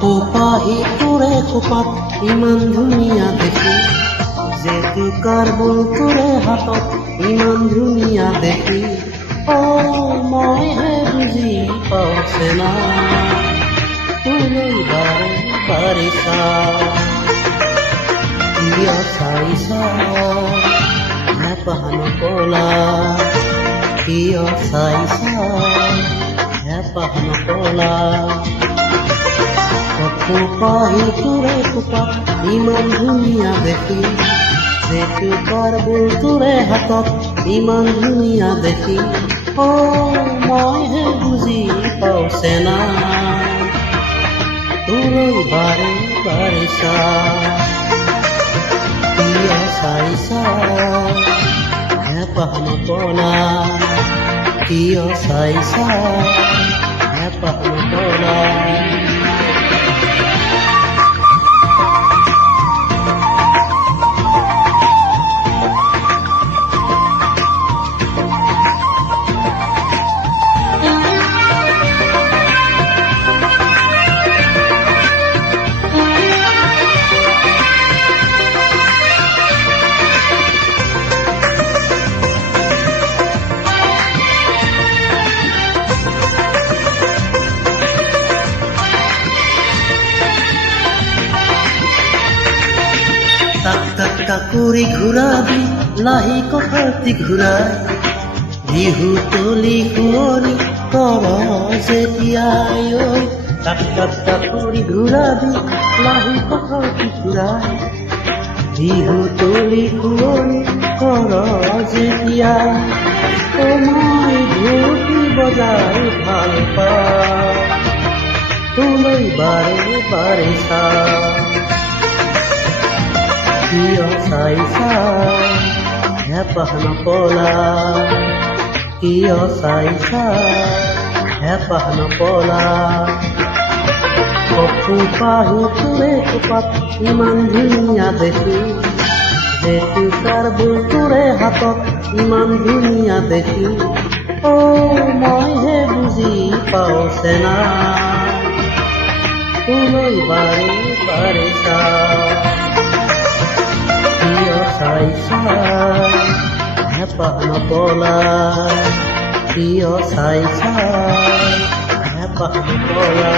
অপপাহি তোৰে খোপাত ইমান ধুনীয়া দেখি, জেতুকাৰ বোল তোৰে হাতত ইমান ধুনীয়া দেখি। মইহে বুজি পাওঁছে না তোলৈ বাৰে বাৰে কিয় চাইছা হেঁপাহ নপলা, কিয় চাইছা হেঁপাহ নপলা। অপপাহি তোৰে খোপাত ইমান ধুনীয়া দেখি, জেতুকাৰ বোল তোৰে হাতত ইমান ধুনীয়া দেখি। মইহে বুজি পাওঁছে না তোলৈ বাৰে বাৰে কিয় চাইছা হেঁপাহ নপলা, কিয় চাইছা হেঁপাহ নপলা। কাকুৰি ঘূৰাবি লাহি কঁকালটি ঘূৰাই, বিহু তলি শুৱনি কৰ যেতিয়াই। কাকুৰি ঘূৰাবি লাহি কঁকালটি ঘূৰাই, বিহু তলি শুৱনি কৰ যেতিয়াই। মই ঢোলটি বজাই ভাল পাওঁ তোলৈ বাৰে বাৰে কিয় চাইছা হেঁপাহ নপলা, কিয় চাইছা হেঁপাহ নপলা। অপপাহি তোৰে খোপাত ইমান ধুনীয়া দেখি, জেতুকাৰ বোল তোৰে হাতত ইমান ধুনীয়া দেখি। মইহে বুজি পাওঁছে না তোলৈ বাৰে বাৰে কিয় চাইছা হেঁপাহ নপলা, কিয় চাইছা হেঁপাহ নপলা।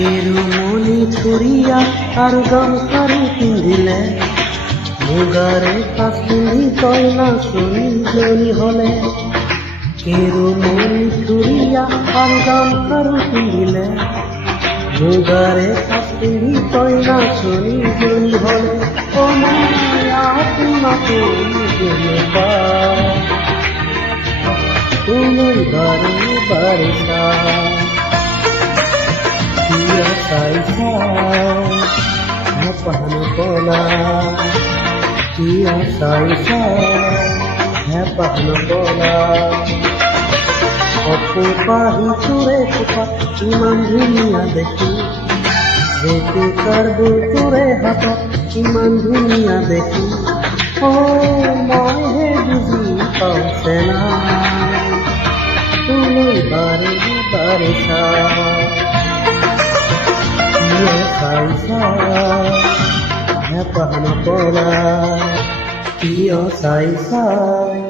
কেৰুমণি চুৰিয়া আৰু গামখাৰু পিন্ধিলে, মুগাৰে সাজ পিন্ধি তই নাচনীজনী হলে। কেৰুমণি চুৰিয়া আৰু গামখাৰু পিন্ধিলে, মুগাৰে সাজ পিন্ধি তই নাচনীজনী হলে। মই আপোনাকো তোলৈ বাৰে বাৰে কিয় চাইছা হেঁপাহ নপলা, কিয় চাইছা হেঁপাহ নপলা। অপপাহি তোৰে খোপাত ইমান ধুনীয়া দেখি, জেতুকাৰ বোল তোৰে হাতত ইমান ধুনীয়া দেখি। মইহে বুজি পাওঁছে না তোলৈ বাৰে বাৰে কিয় চাইছা হেঁপাহ নপলা, কিয় চাইছা